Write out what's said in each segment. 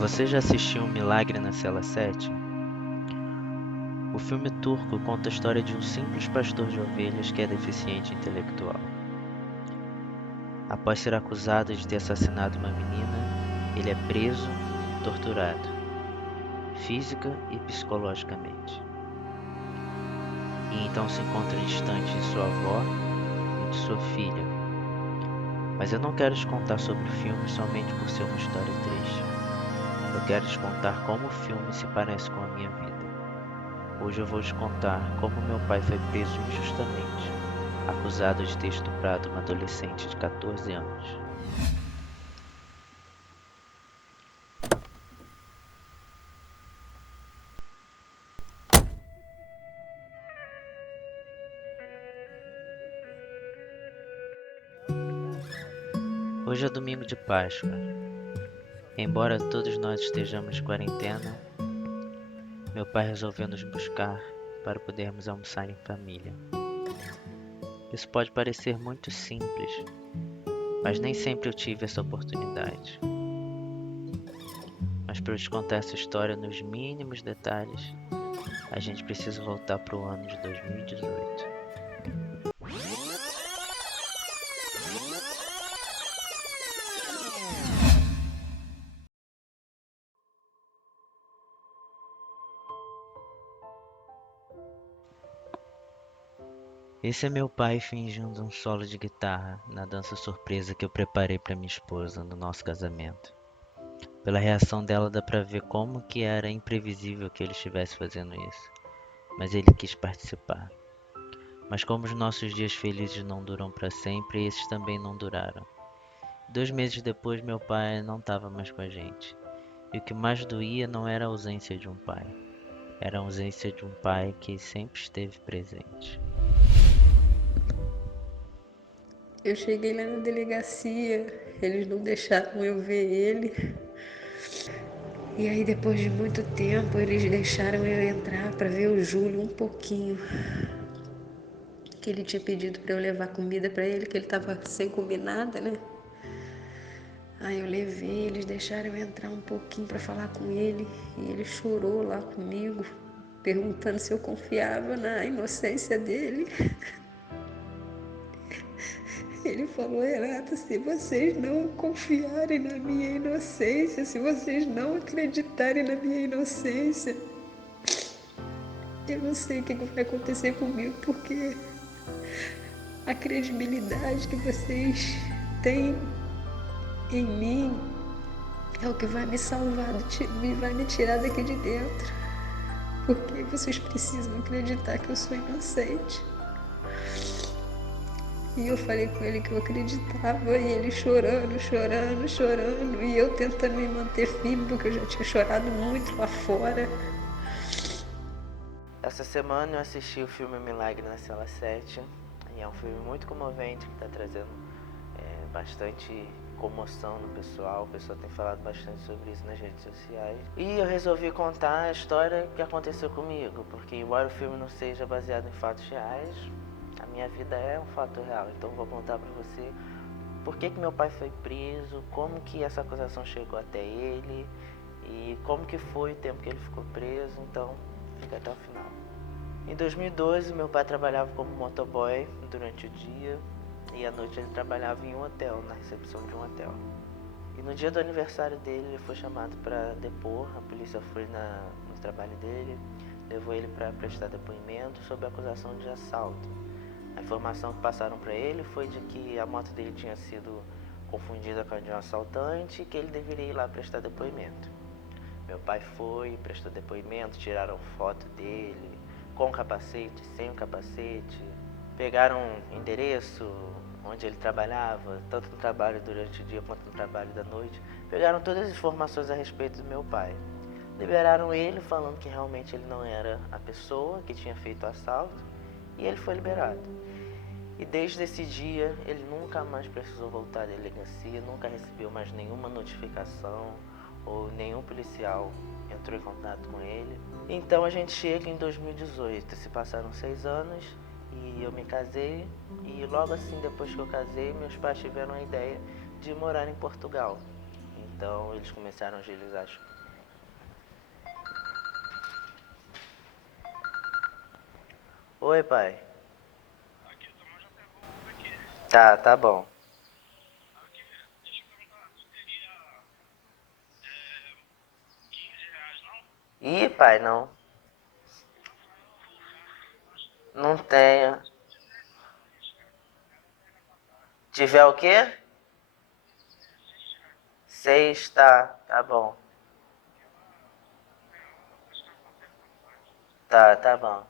Você já assistiu Um Milagre na Cela 7? O filme turco conta a história de um simples pastor de ovelhas que é deficiente intelectual. Após ser acusado de ter assassinado uma menina, ele é preso e torturado, física e psicologicamente. E então se encontra distante de sua avó e de sua filha. Mas eu não quero te contar sobre o filme somente por ser uma história triste. Eu quero te contar como o filme se parece com a minha vida. Hoje eu vou te contar como meu pai foi preso injustamente, acusado de ter estuprado uma adolescente de 14 anos. Hoje é domingo de Páscoa. Embora todos nós estejamos de quarentena, meu pai resolveu nos buscar para podermos almoçar em família. Isso pode parecer muito simples, mas nem sempre eu tive essa oportunidade. Mas para eu te contar essa história nos mínimos detalhes, a gente precisa voltar para o ano de 2018. Esse é meu pai fingindo um solo de guitarra na dança surpresa que eu preparei para minha esposa no nosso casamento. Pela reação dela dá pra ver como que era imprevisível que ele estivesse fazendo isso, mas ele quis participar. Mas como os nossos dias felizes não duram para sempre, esses também não duraram. 2 meses depois, meu pai não estava mais com a gente. E o que mais doía não era a ausência de um pai, era a ausência de um pai que sempre esteve presente. Eu cheguei lá na delegacia, eles não deixaram eu ver ele. E aí, depois de muito tempo, eles deixaram eu entrar para ver o Júlio um pouquinho. Que ele tinha pedido para eu levar comida para ele, que ele estava sem comer nada, né? Aí eu levei, eles deixaram eu entrar um pouquinho para falar com ele. E ele chorou lá comigo, perguntando se eu confiava na inocência dele. Ele falou: Renata, se vocês não confiarem na minha inocência, se vocês não acreditarem na minha inocência, eu não sei o que vai acontecer comigo, porque a credibilidade que vocês têm em mim é o que vai me salvar, vai me tirar daqui de dentro. Porque vocês precisam acreditar que eu sou inocente. E eu falei com ele que eu acreditava, e ele chorando, chorando, chorando, e eu tentando me manter firme, porque eu já tinha chorado muito lá fora. Essa semana eu assisti o filme Milagre na Cela 7, e é um filme muito comovente que está trazendo bastante comoção no pessoal. O pessoal tem falado bastante sobre isso nas redes sociais. E eu resolvi contar a história que aconteceu comigo, porque embora o filme não seja baseado em fatos reais, a minha vida é um fato real. Então vou contar pra você por que meu pai foi preso, como que essa acusação chegou até ele e como que foi o tempo que ele ficou preso. Então fica até o final. Em 2012, meu pai trabalhava como motoboy durante o dia e à noite ele trabalhava em um hotel, na recepção de um hotel. E no dia do aniversário dele, ele foi chamado para depor. A polícia foi no trabalho dele, levou ele para prestar depoimento sob a acusação de assalto. A informação que passaram para ele foi de que a moto dele tinha sido confundida com a de um assaltante e que ele deveria ir lá prestar depoimento. Meu pai foi, prestou depoimento, tiraram foto dele, com o capacete, sem o capacete, pegaram o endereço onde ele trabalhava, tanto no trabalho durante o dia quanto no trabalho da noite, pegaram todas as informações a respeito do meu pai. Liberaram ele, falando que realmente ele não era a pessoa que tinha feito o assalto, e ele foi liberado. E desde esse dia, ele nunca mais precisou voltar à delegacia, nunca recebeu mais nenhuma notificação, ou nenhum policial entrou em contato com ele. Então a gente chega em 2018, se passaram 6 anos e eu me casei, e logo assim depois que eu casei, meus pais tiveram a ideia de morar em Portugal. Então eles começaram a agilizar as... Oi, pai. Tá bom. Ih, pai, não. Não tenho. Tiver o quê? 6, tá bom. Tá bom.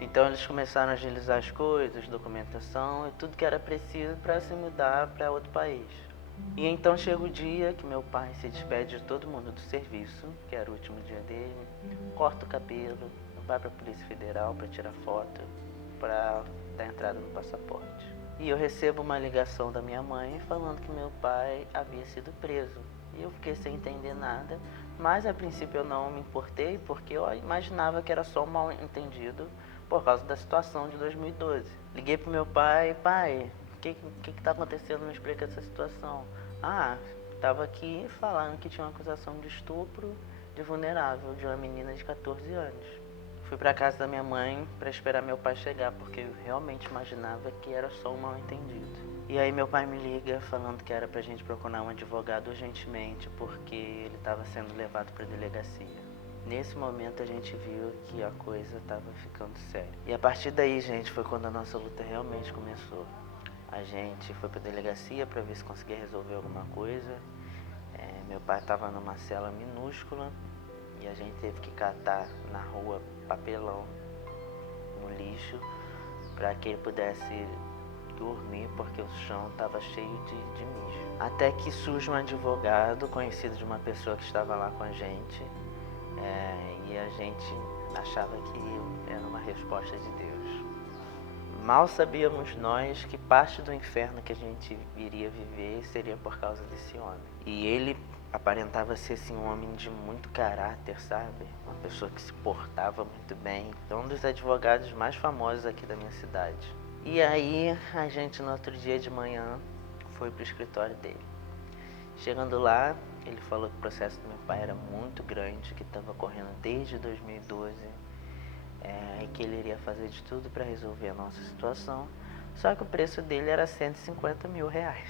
Então eles começaram a agilizar as coisas, documentação e tudo que era preciso para se mudar para outro país. E então chega o dia que meu pai se despede de todo mundo do serviço, que era o último dia dele, corta o cabelo, vai para a Polícia Federal para tirar foto, para dar entrada no passaporte. E eu recebo uma ligação da minha mãe falando que meu pai havia sido preso. E eu fiquei sem entender nada, mas a princípio eu não me importei porque eu imaginava que era só um mal entendido por causa da situação de 2012. Liguei pro meu pai, o que tá acontecendo? Me explica essa situação. Tava aqui falando que tinha uma acusação de estupro de vulnerável de uma menina de 14 anos. Fui pra casa da minha mãe pra esperar meu pai chegar, porque eu realmente imaginava que era só um mal entendido. E aí meu pai me liga falando que era pra gente procurar um advogado urgentemente, porque ele estava sendo levado pra delegacia. Nesse momento a gente viu que a coisa estava ficando séria. E a partir daí, gente, foi quando a nossa luta realmente começou. A gente foi pra delegacia pra ver se conseguia resolver alguma coisa. Meu pai estava numa cela minúscula e a gente teve que catar na rua papelão no lixo para que ele pudesse dormir, porque o chão estava cheio de mijo. Até que surge um advogado conhecido de uma pessoa que estava lá com a gente, e a gente achava que era uma resposta de Deus. Mal sabíamos nós que parte do inferno que a gente iria viver seria por causa desse homem. E ele aparentava ser assim, um homem de muito caráter, sabe? Uma pessoa que se portava muito bem. É um dos advogados mais famosos aqui da minha cidade. E aí a gente no outro dia de manhã foi pro escritório dele. Chegando lá, ele falou que o processo do meu pai era muito grande, que estava correndo desde 2012, e que ele iria fazer de tudo para resolver a nossa situação. Só que o preço dele era 150 mil reais.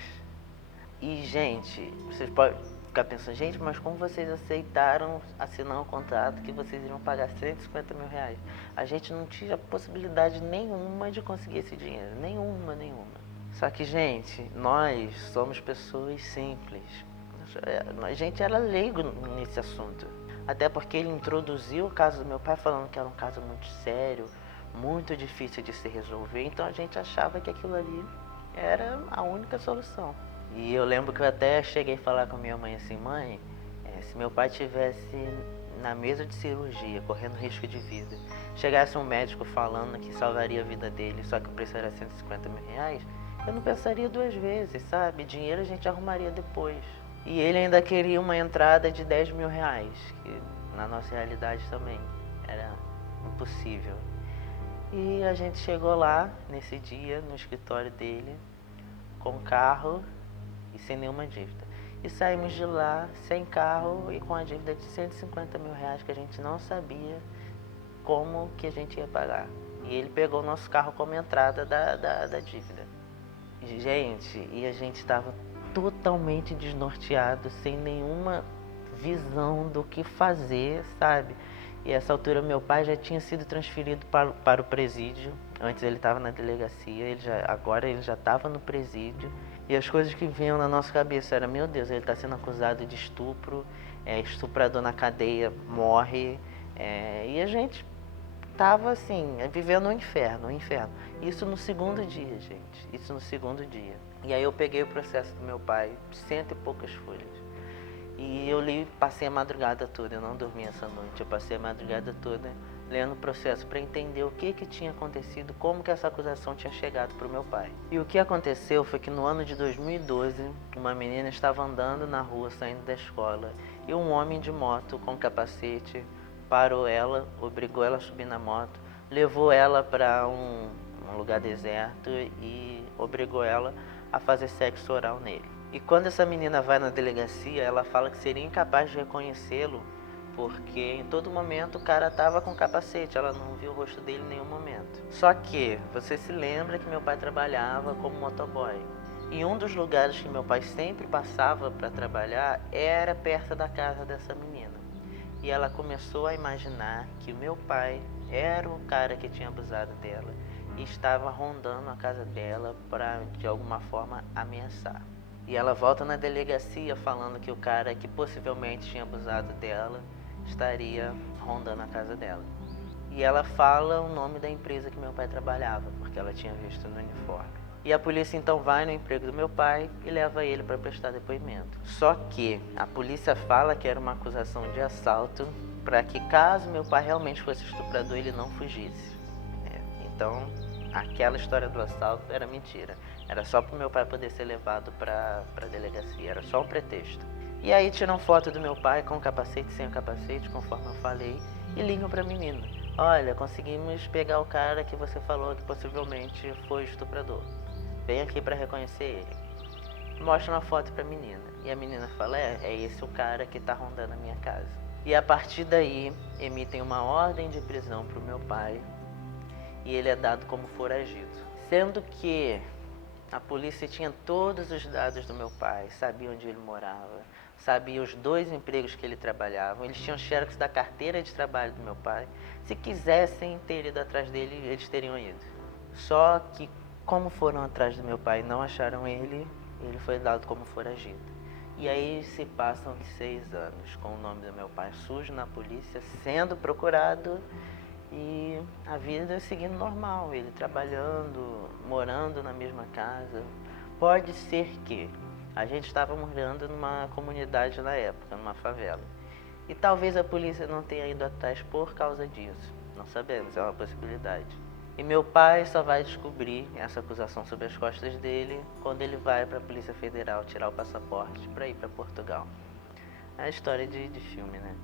E, gente, vocês podem ficar pensando, gente, mas como vocês aceitaram assinar um contrato que vocês iriam pagar 150 mil reais? A gente não tinha possibilidade nenhuma de conseguir esse dinheiro, nenhuma. Só que, gente, nós somos pessoas simples. A gente era leigo nesse assunto. Até porque ele introduziu o caso do meu pai falando que era um caso muito sério, muito difícil de se resolver. Então a gente achava que aquilo ali era a única solução. E eu lembro que eu até cheguei a falar com a minha mãe assim, mãe, se meu pai tivesse na mesa de cirurgia, correndo risco de vida, chegasse um médico falando que salvaria a vida dele, só que o preço era 150 mil reais, eu não pensaria duas vezes, sabe? Dinheiro a gente arrumaria depois. E ele ainda queria uma entrada de 10 mil reais, que na nossa realidade também era impossível. E a gente chegou lá, nesse dia, no escritório dele, com carro e sem nenhuma dívida. E saímos de lá sem carro e com a dívida de 150 mil reais que a gente não sabia como que a gente ia pagar. E ele pegou o nosso carro como entrada da dívida. Gente, e a gente estava totalmente desnorteado, sem nenhuma visão do que fazer, sabe? E a essa altura meu pai já tinha sido transferido para o presídio. Antes ele estava na delegacia, agora ele já estava no presídio. E as coisas que vinham na nossa cabeça eram, meu Deus, ele está sendo acusado de estupro, estuprador na cadeia morre. E a gente estava assim, vivendo um inferno. Isso no segundo dia, gente. Isso no segundo dia. E aí eu peguei o processo do meu pai, 100 e poucas folhas. E eu li, passei a madrugada toda, eu não dormi essa noite. Eu passei a madrugada toda lendo o processo para entender o que tinha acontecido, como que essa acusação tinha chegado para o meu pai. E o que aconteceu foi que no ano de 2012, uma menina estava andando na rua, saindo da escola, e um homem de moto com capacete parou ela, obrigou ela a subir na moto, levou ela para um lugar deserto e obrigou ela a fazer sexo oral nele. E quando essa menina vai na delegacia, ela fala que seria incapaz de reconhecê-lo, porque em todo momento o cara estava com capacete, ela não viu o rosto dele em nenhum momento. Só que você se lembra que meu pai trabalhava como motoboy. E um dos lugares que meu pai sempre passava para trabalhar era perto da casa dessa menina. E ela começou a imaginar que o meu pai era o cara que tinha abusado dela e estava rondando a casa dela para, de alguma forma, ameaçar. E ela volta na delegacia falando que o cara que possivelmente tinha abusado dela estaria rondando a casa dela. E ela fala o nome da empresa que meu pai trabalhava, porque ela tinha visto no uniforme. E a polícia então vai no emprego do meu pai e leva ele para prestar depoimento. Só que a polícia fala que era uma acusação de assalto para que, caso meu pai realmente fosse estuprador, ele não fugisse. Então, aquela história do assalto era mentira. Era só para o meu pai poder ser levado para a delegacia. Era só um pretexto. E aí tiram foto do meu pai com o capacete, sem o capacete, conforme eu falei, e ligam para a menina. Olha, conseguimos pegar o cara que você falou que possivelmente foi estuprador. Vem aqui para reconhecer ele. Mostra uma foto para a menina. E a menina fala, é esse o cara que está rondando a minha casa. E a partir daí, emitem uma ordem de prisão para o meu pai, e ele é dado como foragido. Sendo que a polícia tinha todos os dados do meu pai, sabia onde ele morava, sabia os 2 empregos que ele trabalhava, eles tinham xerox da carteira de trabalho do meu pai. Se quisessem ter ido atrás dele, eles teriam ido. Só que, como foram atrás do meu pai e não acharam ele, ele foi dado como foragido. E aí se passam 6 anos com o nome do meu pai sujo na polícia, sendo procurado. E a vida seguindo normal, ele trabalhando, morando na mesma casa. Pode ser que a gente estava morando numa comunidade na época, numa favela. E talvez a polícia não tenha ido atrás por causa disso. Não sabemos, é uma possibilidade. E meu pai só vai descobrir essa acusação sobre as costas dele quando ele vai para a Polícia Federal tirar o passaporte para ir para Portugal. É a história de filme, né?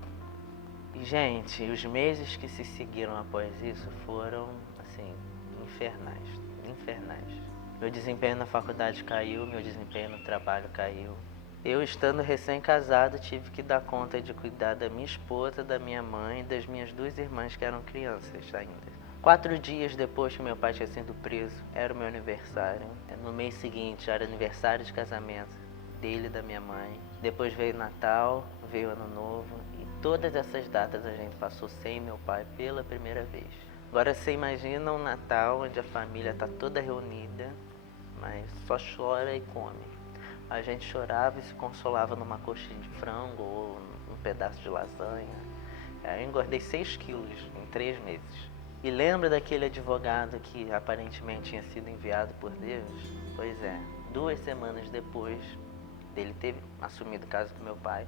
E, gente, os meses que se seguiram após isso foram, assim, infernais. Infernais. Meu desempenho na faculdade caiu, meu desempenho no trabalho caiu. Eu, estando recém-casado, tive que dar conta de cuidar da minha esposa, da minha mãe e das minhas 2 irmãs que eram crianças ainda. 4 dias depois que meu pai tinha sido preso, era o meu aniversário. No mês seguinte, era aniversário de casamento dele e da minha mãe. Depois veio Natal, veio Ano Novo. E todas essas datas a gente passou sem meu pai pela primeira vez. Agora você imagina um Natal onde a família está toda reunida, mas só chora e come. A gente chorava e se consolava numa coxinha de frango ou num pedaço de lasanha. Eu engordei 6 quilos em 3 meses. E lembra daquele advogado que aparentemente tinha sido enviado por Deus? Pois é, 2 semanas depois dele ter assumido o caso do meu pai,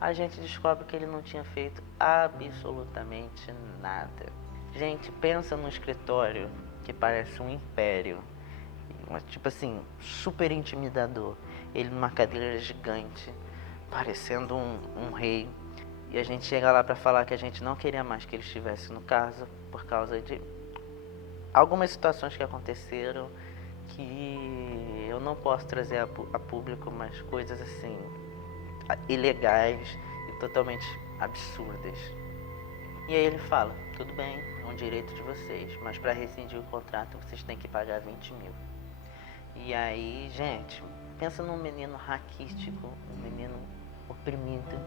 a gente descobre que ele não tinha feito absolutamente nada. Gente, pensa num escritório que parece um império, tipo assim, super intimidador. Ele numa cadeira gigante, parecendo um rei. E a gente chega lá para falar que a gente não queria mais que ele estivesse no caso por causa de algumas situações que aconteceram que eu não posso trazer a público, mas coisas assim, ilegais e totalmente absurdas. E aí ele fala, tudo bem, é um direito de vocês, mas para rescindir o contrato vocês têm que pagar 20 mil. E aí, gente, pensa num menino raquítico, um menino oprimido.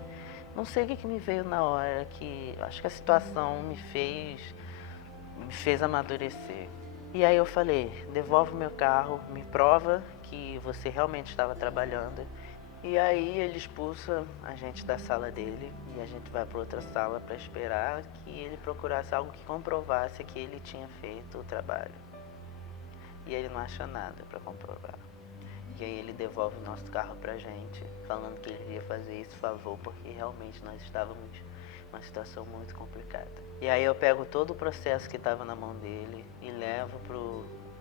Não sei o que me veio na hora, que acho que a situação me fez amadurecer. E aí eu falei, devolve o meu carro, me prova que você realmente estava trabalhando. E aí ele expulsa a gente da sala dele e a gente vai para outra sala para esperar que ele procurasse algo que comprovasse que ele tinha feito o trabalho. E ele não acha nada para comprovar. E aí ele devolve o nosso carro pra gente, falando que ele ia fazer esse favor porque realmente nós estávamos numa situação muito complicada. E aí eu pego todo o processo que estava na mão dele e levo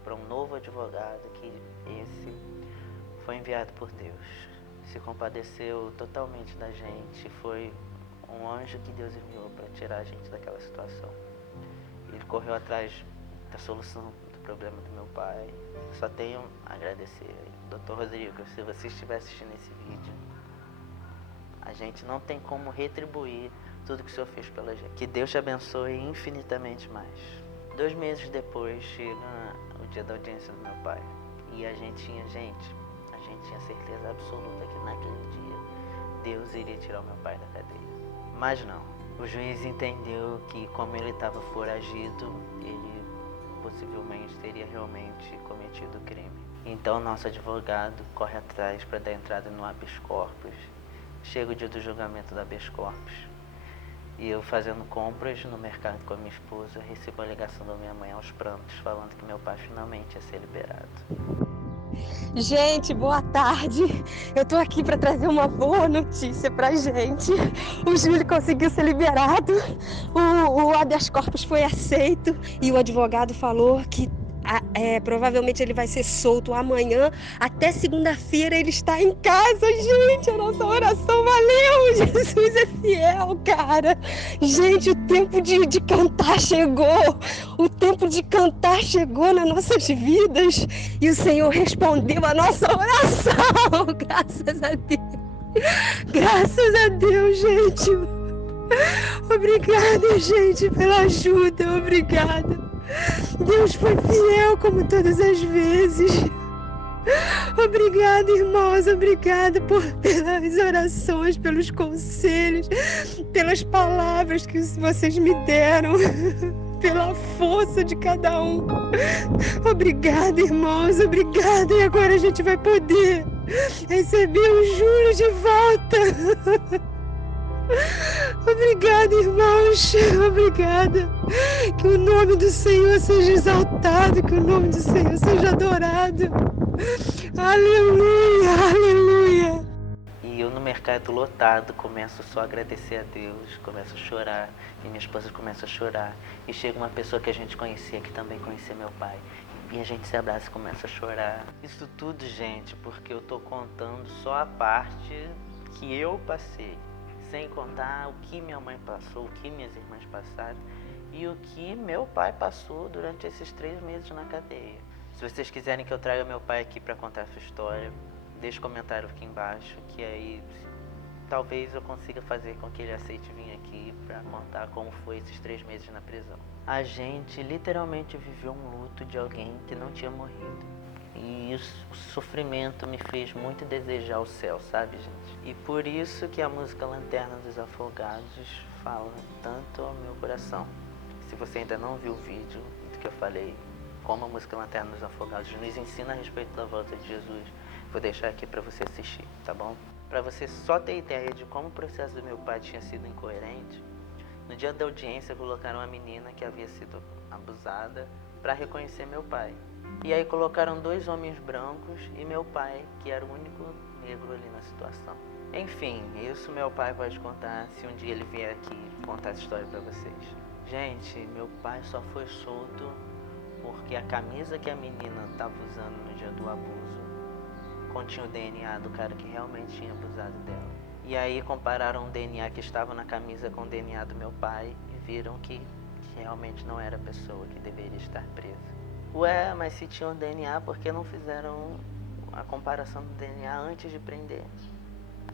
para um novo advogado, que esse foi enviado por Deus. Se compadeceu totalmente da gente, foi um anjo que Deus enviou para tirar a gente daquela situação. Ele correu atrás da solução do problema do meu pai. Só tenho a agradecer a ele. Dr. Rodrigo, se você estiver assistindo esse vídeo, a gente não tem como retribuir tudo que o Senhor fez pela gente. Que Deus te abençoe infinitamente mais. 2 meses depois chega o dia da audiência do meu pai. E a gente tinha certeza absoluta que naquele dia Deus iria tirar o meu pai da cadeia. Mas não. O juiz entendeu que, como ele estava foragido, ele possivelmente teria realmente cometido o crime. Então nosso advogado corre atrás para dar entrada no habeas corpus. Chega o dia do julgamento do habeas corpus. E eu, fazendo compras no mercado com a minha esposa, recebo a ligação da minha mãe aos prantos, falando que meu pai finalmente ia ser liberado. Gente, boa tarde. Eu tô aqui para trazer uma boa notícia pra gente. O Júlio conseguiu ser liberado, o habeas corpus foi aceito e o advogado falou que provavelmente ele vai ser solto amanhã. Até segunda-feira ele está em casa, gente. A nossa oração valeu. Jesus é fiel, cara. Gente, o tempo de cantar chegou. O tempo de cantar chegou nas nossas vidas. E o Senhor respondeu a nossa oração. Graças a Deus. Graças a Deus, gente. Obrigada, gente, pela ajuda. Obrigada. Deus foi fiel como todas as vezes. Obrigada, irmãos. Obrigada pelas orações, pelos conselhos, pelas palavras que vocês me deram, pela força de cada um. Obrigada, irmãos. Obrigada. E agora a gente vai poder receber o Júlio de volta. Obrigada, irmãos. Obrigada. Que o nome do Senhor seja exaltado, que o nome do Senhor seja adorado. Aleluia, aleluia. E eu, no mercado lotado, começo só a agradecer a Deus, começo a chorar, e minha esposa começa a chorar. E chega uma pessoa que a gente conhecia, que também conhecia meu pai. E a gente se abraça e começa a chorar. Isso tudo, gente, porque eu tô contando só a parte que eu passei. Sem contar o que minha mãe passou, o que minhas irmãs passaram e o que meu pai passou durante esses 3 meses na cadeia. Se vocês quiserem que eu traga meu pai aqui para contar a sua história, deixe comentário aqui embaixo, que aí talvez eu consiga fazer com que ele aceite vir aqui para contar como foi esses 3 meses na prisão. A gente literalmente viveu um luto de alguém que não tinha morrido. E o sofrimento me fez muito desejar o céu, sabe, gente? E por isso que a música Lanterna dos Afogados fala tanto ao meu coração. Se você ainda não viu o vídeo do que eu falei, como a música Lanterna dos Afogados nos ensina a respeito da volta de Jesus, vou deixar aqui para você assistir, tá bom? Para você só ter ideia de como o processo do meu pai tinha sido incoerente, no dia da audiência colocaram uma menina que havia sido abusada para reconhecer meu pai. E aí colocaram 2 homens brancos e meu pai, que era o único negro ali na situação. Enfim, isso meu pai pode contar se um dia ele vier aqui contar essa história pra vocês. Gente, meu pai só foi solto porque a camisa que a menina estava usando no dia do abuso continha o DNA do cara que realmente tinha abusado dela. E aí compararam o DNA que estava na camisa com o DNA do meu pai e viram que realmente não era a pessoa que deveria estar presa. Ué, mas se tinham DNA, por que não fizeram a comparação do DNA antes de prender?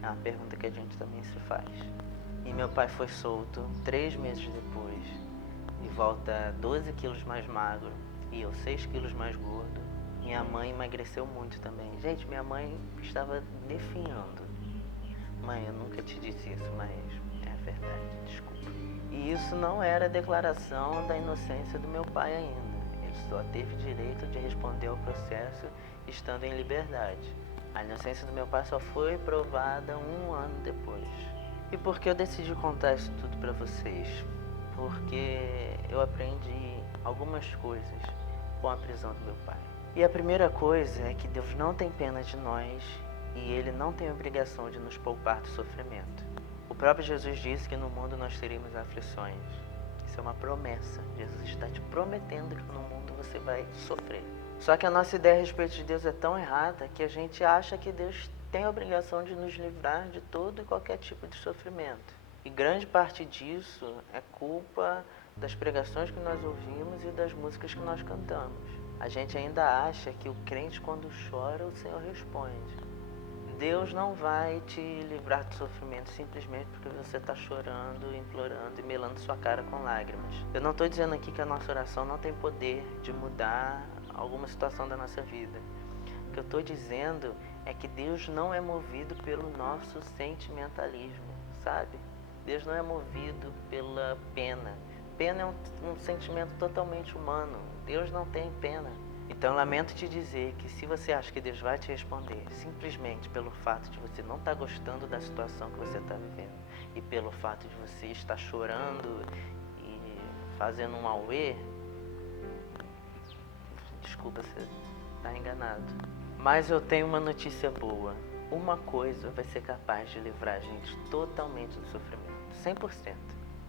É uma pergunta que a gente também se faz. E meu pai foi solto 3 meses depois e volta 12 quilos mais magro e eu 6 quilos mais gordo. Minha mãe emagreceu muito também. Gente, minha mãe estava definhando. Mãe, eu nunca te disse isso, mas é a verdade, desculpa. E isso não era declaração da inocência do meu pai ainda. Ele só teve direito de responder ao processo estando em liberdade. A inocência do meu pai só foi provada 1 ano depois. E por que eu decidi contar isso tudo pra vocês? Porque eu aprendi algumas coisas com a prisão do meu pai. E a primeira coisa é que Deus não tem pena de nós e Ele não tem obrigação de nos poupar do sofrimento. O próprio Jesus disse que no mundo nós teríamos aflições. Isso é uma promessa. Jesus está te prometendo que no mundo você vai sofrer. Só que a nossa ideia a respeito de Deus é tão errada que a gente acha que Deus tem a obrigação de nos livrar de todo e qualquer tipo de sofrimento. E grande parte disso é culpa das pregações que nós ouvimos e das músicas que nós cantamos. A gente ainda acha que o crente, quando chora, o Senhor responde. Deus não vai te livrar do sofrimento simplesmente porque você está chorando, implorando e melando sua cara com lágrimas. Eu não estou dizendo aqui que a nossa oração não tem poder de mudar alguma situação da nossa vida. O que eu estou dizendo é que Deus não é movido pelo nosso sentimentalismo, sabe? Deus não é movido pela pena. Pena é um sentimento totalmente humano. Deus não tem pena. Então, lamento te dizer que se você acha que Deus vai te responder simplesmente pelo fato de você não estar gostando da situação que você está vivendo e pelo fato de você estar chorando e fazendo um auê, desculpa, você está enganado. Mas eu tenho uma notícia boa. Uma coisa vai ser capaz de livrar a gente totalmente do sofrimento, 100%.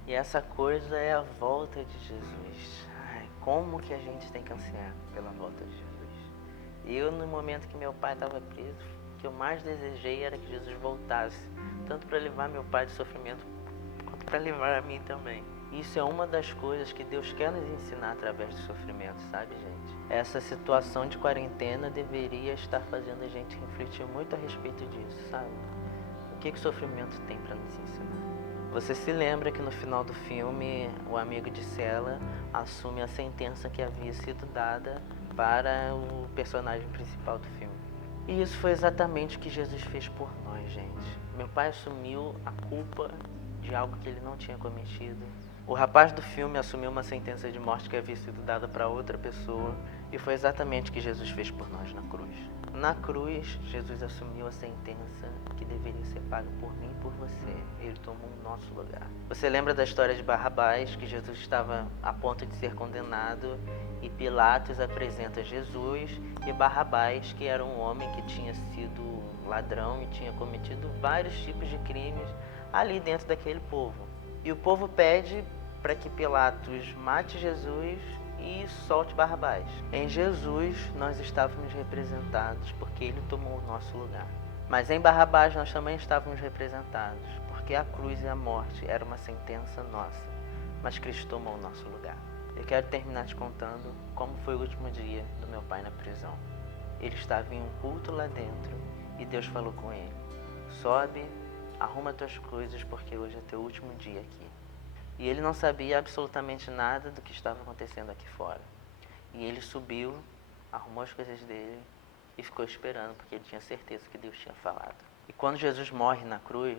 E essa coisa é a volta de Jesus. Como que a gente tem que ansiar pela volta de Jesus? Eu, no momento que meu pai estava preso, o que eu mais desejei era que Jesus voltasse, tanto para livrar meu pai do sofrimento, quanto para livrar a mim também. Isso é uma das coisas que Deus quer nos ensinar através do sofrimento, sabe, gente? Essa situação de quarentena deveria estar fazendo a gente refletir muito a respeito disso, sabe? O que o sofrimento tem para nos ensinar? Você se lembra que no final do filme, o amigo de cela assume a sentença que havia sido dada para o personagem principal do filme. E isso foi exatamente o que Jesus fez por nós, gente. Meu pai assumiu a culpa de algo que ele não tinha cometido. O rapaz do filme assumiu uma sentença de morte que havia sido dada para outra pessoa. E foi exatamente o que Jesus fez por nós na cruz. Na cruz, Jesus assumiu a sentença que deveria ser paga por mim e por você. Ele tomou o nosso lugar. Você lembra da história de Barrabás, que Jesus estava a ponto de ser condenado e Pilatos apresenta Jesus e Barrabás, que era um homem que tinha sido ladrão e tinha cometido vários tipos de crimes ali dentro daquele povo. E o povo pede para que Pilatos mate Jesus e solte Barrabás. Em Jesus, nós estávamos representados porque ele tomou o nosso lugar. Mas em Barrabás nós também estávamos representados, porque a cruz e a morte era uma sentença nossa, mas Cristo tomou o nosso lugar. Eu quero terminar te contando como foi o último dia do meu pai na prisão. Ele estava em um culto lá dentro e Deus falou com ele: sobe, arruma tuas coisas porque hoje é teu último dia aqui. E ele não sabia absolutamente nada do que estava acontecendo aqui fora. E ele subiu, arrumou as coisas dele e ficou esperando, porque ele tinha certeza que Deus tinha falado. E quando Jesus morre na cruz,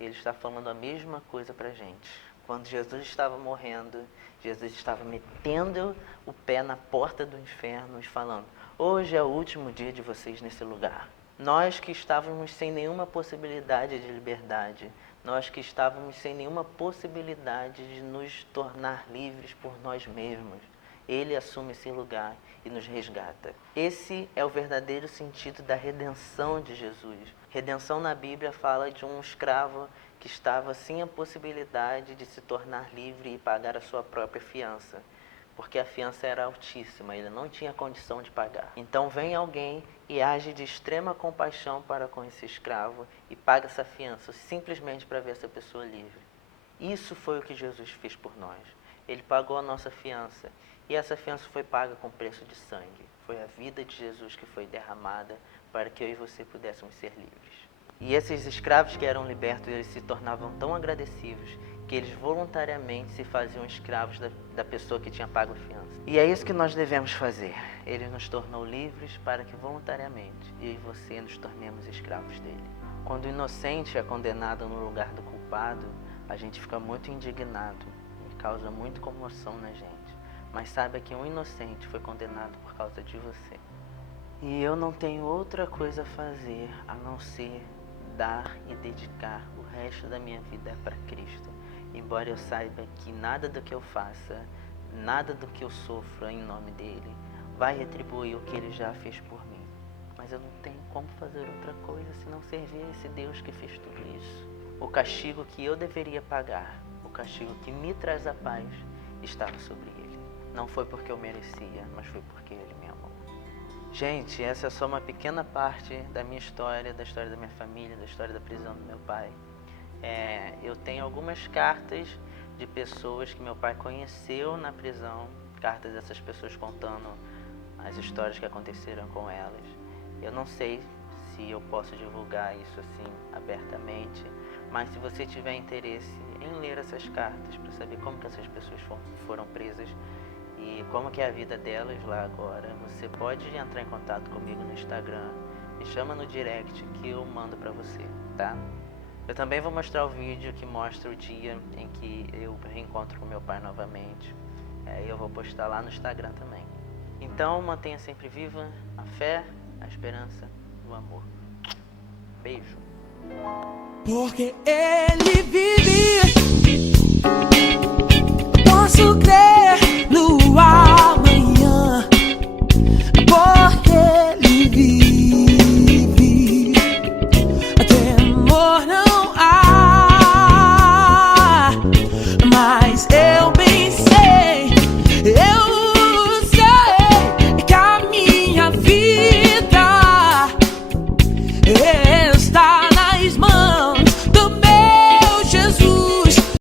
ele está falando a mesma coisa pra gente. Quando Jesus estava morrendo, Jesus estava metendo o pé na porta do inferno e falando: hoje é o último dia de vocês nesse lugar. Nós que estávamos sem nenhuma possibilidade de liberdade, nós que estávamos sem nenhuma possibilidade de nos tornar livres por nós mesmos, ele assume esse lugar e nos resgata. Esse é o verdadeiro sentido da redenção de Jesus. Redenção na Bíblia fala de um escravo que estava sem a possibilidade de se tornar livre e pagar a sua própria fiança, porque a fiança era altíssima, ele não tinha condição de pagar. Então vem alguém e age de extrema compaixão para com esse escravo e paga essa fiança simplesmente para ver essa pessoa livre. Isso foi o que Jesus fez por nós. Ele pagou a nossa fiança e essa fiança foi paga com preço de sangue. Foi a vida de Jesus que foi derramada para que eu e você pudéssemos ser livres. E esses escravos que eram libertos, eles se tornavam tão agradecidos que eles voluntariamente se faziam escravos da pessoa que tinha pago a fiança. E é isso que nós devemos fazer. Ele nos tornou livres para que voluntariamente eu e você nos tornemos escravos dele. Quando o inocente é condenado no lugar do culpado, a gente fica muito indignado e causa muita comoção na gente. Mas saiba que um inocente foi condenado por causa de você. E eu não tenho outra coisa a fazer a não ser dar e dedicar o resto da minha vida para Cristo. Embora eu saiba que nada do que eu faça, nada do que eu sofra em nome dele, vai retribuir o que ele já fez por mim. Mas eu não tenho como fazer outra coisa senão servir a esse Deus que fez tudo isso. O castigo que eu deveria pagar, o castigo que me traz a paz, estava sobre ele. Não foi porque eu merecia, mas foi porque ele me amou. Gente, essa é só uma pequena parte da minha história, da história da minha família, da história da prisão do meu pai. Eu tenho algumas cartas de pessoas que meu pai conheceu na prisão, cartas dessas pessoas contando as histórias que aconteceram com elas. Eu não sei se eu posso divulgar isso assim abertamente, mas se você tiver interesse em ler essas cartas para saber como que essas pessoas foram presas e como que é a vida delas lá agora, você pode entrar em contato comigo no Instagram, me chama no direct que eu mando para você, tá? Eu também vou mostrar o vídeo que mostra o dia em que eu reencontro com meu pai novamente. Eu vou postar lá no Instagram também. Então mantenha sempre viva a fé, a esperança e o amor. Beijo. Porque ele vive.